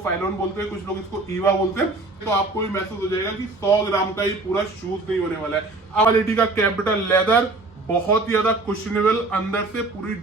फाइलोन बोलते हैं, कुछ लोग इसको ईवा बोलते हैं। तो आपको भी महसूस हो जाएगा कि 100 ग्राम का ही पूरा शूज नहीं होने वाला है। क्वालिटी का कैपिटल लेदर, बहुत ही ज्यादा कुशनेबल, अंदर से पूरी।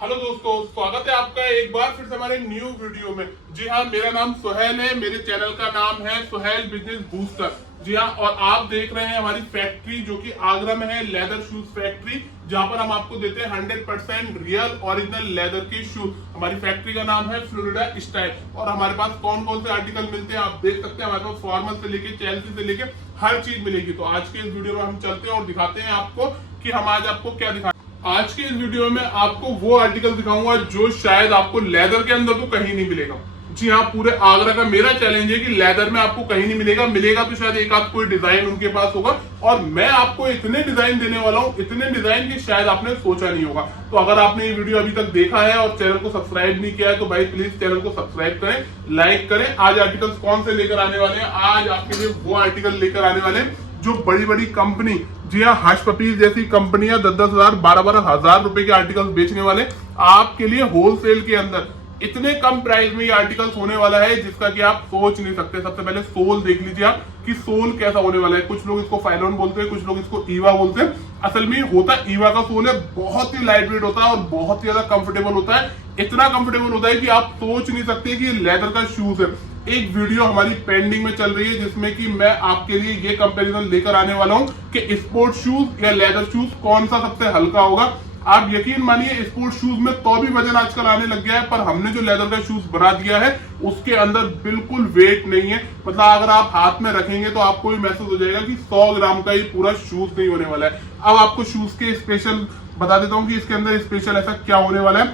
हेलो दोस्तों, स्वागत है आपका एक बार फिर से हमारे न्यू वीडियो में। जी हाँ, मेरा नाम सुहेल है, मेरे चैनल का नाम है सुहेल बिजनेस बूस्टर। जी हाँ, और आप देख रहे हैं हमारी फैक्ट्री जो कि आगरा में है, लेदर शूज फैक्ट्री, जहां पर हम आपको देते हैं 100% रियल ओरिजिनल लेदर के शूज। हमारी फैक्ट्री का नाम है फ्लोरिडा स्टाइल। और हमारे पास कौन कौन से आर्टिकल मिलते हैं आप देख सकते हैं। हमारे पास फॉर्मल से लेके चेल्सी से लेके हर चीज मिलेगी। तो आज के इस वीडियो में हम चलते हैं और दिखाते हैं आपको कि हम आज आपको क्या दिखा। आज के इस वीडियो में आपको वो आर्टिकल दिखाऊंगा जो शायद आपको लेदर के अंदर तो कहीं नहीं मिलेगा। जी हाँ, पूरे आगरा का मेरा चैलेंज है कि लेदर में आपको कहीं नहीं मिलेगा। मिलेगा तो शायद एक आध कोई डिजाइन उनके पास होगा, और मैं आपको इतने डिजाइन देने वाला हूँ, इतने डिजाइन की शायद आपने सोचा नहीं होगा। तो अगर आपने ये वीडियो अभी तक देखा है और चैनल को सब्सक्राइब नहीं किया है तो भाई प्लीज चैनल को सब्सक्राइब करें, लाइक करें। आज आर्टिकल्स कौन से लेकर आने वाले हैं? आज आपके लिए वो आर्टिकल लेकर आने वाले हैं जो बड़ी बड़ी कंपनी, जी हाँ, हश पपीज जैसी कंपनियां 10-10 हजार 12-12 हजार रुपए के आर्टिकल्स बेचने वाले आपके लिए होलसेल के अंदर इतने कम प्राइस में ये आर्टिकल्स होने वाला है जिसका कि आप सोच नहीं सकते। सबसे पहले सोल देख लीजिए आप कि सोल कैसा होने वाला है। कुछ लोग इसको फाइलोन बोलते हैं, कुछ लोग इसको ईवा बोलते हैं। असल में होता ईवा का सोल है, बहुत ही लाइट वेट होता है और बहुत ही ज्यादा कंफर्टेबल होता है। इतना कंफर्टेबल होता है कि आप सोच नहीं सकते कि ये लेदर का शूज है। एक वीडियो हमारी पेंडिंग में चल रही है जिसमें कि मैं आपके लिए ये कंपैरिजन लेकर आने वाला हूं कि स्पोर्ट शूज या लेदर शूज कौन सा सबसे हल्का होगा। आप यकीन मानिए, स्पोर्ट शूज में तो भी वजन आजकल आने लग गया है, पर हमने जो लेदर का शूज बना दिया है उसके अंदर बिल्कुल वेट नहीं है। मतलब अगर आप हाथ में रखेंगे तो आपको भी महसूस हो जाएगा कि 100 ग्राम का ही पूरा शूज नहीं होने वाला है। अब आपको शूज के स्पेशल बता देता हूं कि इसके अंदर स्पेशल ऐसा क्या होने वाला है।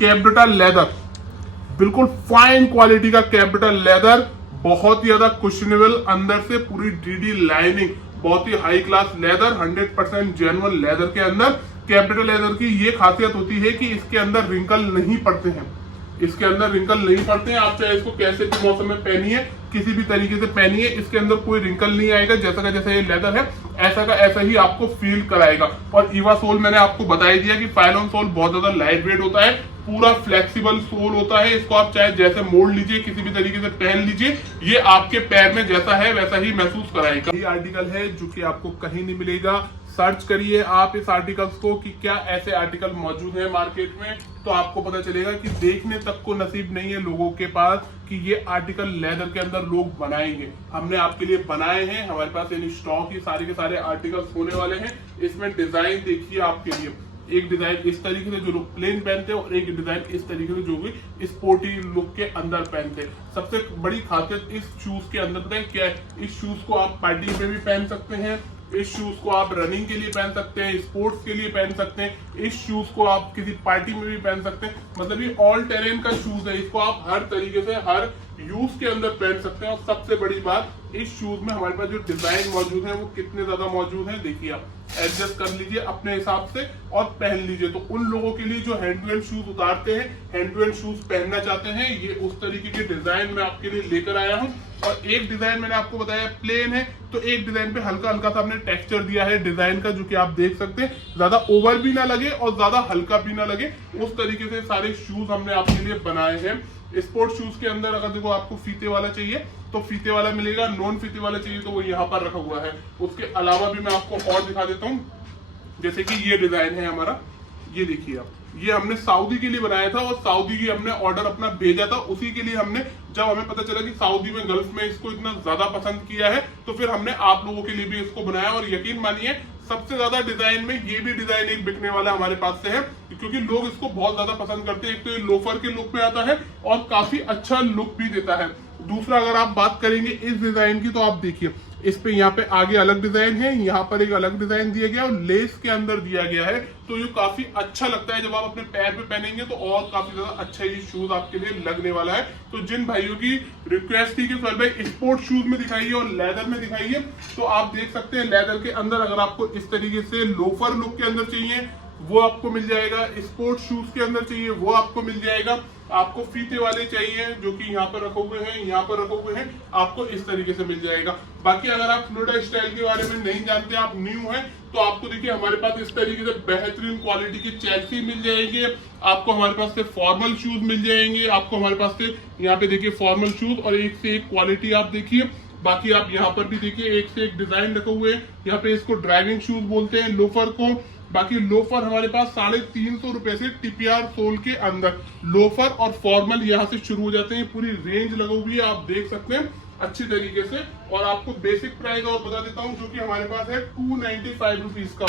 कैपिटल लेदर, बिल्कुल फाइन क्वालिटी का कैपिटल लेदर, बहुत ही ज्यादा कुशनेबल, अंदर से पूरी डीडी लाइनिंग, बहुत ही high class leather, 100% genuine leather के अंदर। कैपिटल लेदर की ये खासियत होती है कि इसके अंदर रिंकल नहीं पड़ते हैं। इसके अंदर रिंकल नहीं पड़ते हैं। आप चाहे इसको कैसे भी मौसम में पहनिए, किसी भी तरीके से पहनिए, इसके अंदर कोई रिंकल नहीं आएगा। जैसा का जैसा ये लेदर है ऐसा का ऐसा ही आपको फील कराएगा। और ईवा सोल मैंने आपको बता ही दिया कि फाइलोन सोल बहुत ज्यादा लाइट वेट होता है, पूरा फ्लेक्सिबल सोल होता है। इसको आप चाहे जैसे मोड़ लीजिए, किसी भी तरीके से पहन लीजिए, ये आपके पैर में जैसा है वैसा ही महसूस कराएगा। ये आर्टिकल है जो कि आपको कहीं नहीं मिलेगा। सर्च करिए आप इस आर्टिकल्स को कि क्या ऐसे आर्टिकल मौजूद है मार्केट में, तो आपको पता चलेगा कि देखने तक को नसीब नहीं है लोगों के पास कि ये आर्टिकल लेदर के अंदर लोग बनाएंगे। हमने आपके लिए बनाए हैं, हमारे पास इन स्टॉक ही सारे के सारे आर्टिकल्स होने वाले हैं। इसमें डिजाइन देखिए आपके लिए, एक डिजाइन इस तरीके से जो लोग प्लेन पहनते हैं और एक डिजाइन इस तरीके से जो भी स्पोर्टी लुक के अंदर पहनते हैं। सबसे बड़ी खासियत इस शूज के अंदर पता है क्या है? इस शूज को आप पार्टी में भी पहन सकते हैं, इस शूज को आप रनिंग के लिए पहन सकते हैं, स्पोर्ट्स के लिए पहन सकते हैं, इस शूज को आप किसी पार्टी में भी पहन सकते हैं। मतलब ये ऑल टेरेन का शूज है, इसको आप हर तरीके से हर यूज के अंदर पहन सकते हैं। और सबसे बड़ी बात, इस शूज में हमारे पास जो डिजाइन मौजूद है वो कितने ज्यादा मौजूद है देखिए आप। एडजस्ट कर लीजिए अपने हिसाब से और पहन लीजिए। तो उन लोगों के लिए जो हैंड टू हैंड शूज उतारते हैं, हैंड टू हैंड शूज पहनना चाहते हैं, ये उस तरीके के डिजाइन मैं आपके लिए लेकर आया हूँ। और एक डिजाइन मैंने आपको बताया प्लेन है, तो एक डिजाइन पे हल्का हल्का सा हमने टेक्सचर दिया है डिजाइन का, जो कि आप देख सकते हैं। ज्यादा ओवर भी ना लगे और ज्यादा हल्का भी ना लगे, उस तरीके से सारे शूज हमने आपके लिए बनाए हैं। स्पोर्ट शूज के अंदर अगर देखो आपको फीते वाला चाहिए तो फीते वाला मिलेगा, नॉन फीते वाला चाहिए तो वो यहाँ पर रखा हुआ है। उसके अलावा भी मैं आपको और दिखा देता हूँ, जैसे कि ये डिजाइन है हमारा, ये देखिए आप, ये हमने सऊदी के लिए बनाया था और सऊदी की हमने ऑर्डर अपना भेजा था। उसी के लिए हमने, जब हमें पता चला कि सऊदी में गल्फ में इसको इतना ज्यादा पसंद किया है, तो फिर हमने आप लोगों के लिए भी इसको बनाया। और यकीन मानिए सबसे ज्यादा डिजाइन में ये भी डिजाइन एक बिकने वाला हमारे पास से है, क्योंकि लोग इसको बहुत ज्यादा पसंद करते हैं। एक तो ये लोफर के लुक में आता है और काफी अच्छा लुक भी देता है। दूसरा, अगर आप बात करेंगे इस डिजाइन की, तो आप देखिए इस पे यहाँ पे आगे अलग डिजाइन है, यहाँ पर एक अलग डिजाइन दिया गया और लेस के अंदर दिया गया है। तो ये काफी अच्छा लगता है, जब आप अपने पैर पे पहनेंगे तो और काफी ज्यादा अच्छा ये शूज आपके लिए लगने वाला है। तो जिन भाइयों की रिक्वेस्ट थी कि सर भाई स्पोर्ट शूज में दिखाइए और लेदर में दिखाइए, तो आप देख सकते हैं लेदर के अंदर अगर आपको इस तरीके से लोफर लुक के अंदर चाहिए, वो आपको मिल जाएगा। स्पोर्ट्स शूज के अंदर चाहिए वो आपको मिल जाएगा। आपको फीते वाले चाहिए जो कि यहाँ पर रखे हुए हैं, यहाँ पर रखे हुए हैं, आपको इस तरीके से मिल जाएगा। बाकी अगर आप फ्लोरिडा स्टाइल के बारे में नहीं जानते, आप न्यू हैं, तो आपको देखिए हमारे पास इस तरीके से बेहतरीन क्वालिटी की चेल्सी मिल जाएंगे। आपको हमारे पास से फॉर्मल शूज मिल जाएंगे। आपको हमारे पास से यहाँ पे देखिए फॉर्मल शूज और एक से एक क्वालिटी आप देखिए। बाकी आप यहाँ पर भी देखिए एक से एक डिजाइन रखे हुए हैं। यहाँ पे इसको ड्राइविंग शूज बोलते हैं लोफर को। बाकी लोफर हमारे पास 350 रुपए से टीपीआर सोल के अंदर लोफर और फॉर्मल यहाँ से शुरू हो जाते हैं। पूरी रेंज लगी हुई है, आप देख सकते हैं अच्छी तरीके से। और आपको बेसिक प्राइस और बता देता हूँ जो कि हमारे पास है 295 रुपीज का,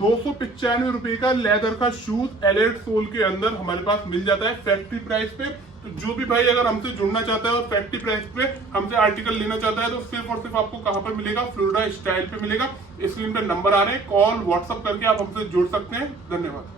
295 रुपए का लेदर का शूज एलेट सोल के अंदर हमारे पास मिल जाता है फैक्ट्री प्राइस पे। तो जो भी भाई अगर हमसे जुड़ना चाहता है और फैक्ट्री प्राइस पे हमसे आर्टिकल लेना चाहता है तो सिर्फ और सिर्फ आपको कहां पर मिलेगा, फ्लोरिडा स्टाइल पे मिलेगा। स्क्रीन पे नंबर आ रहे हैं, कॉल व्हाट्सअप करके आप हमसे जुड़ सकते हैं। धन्यवाद।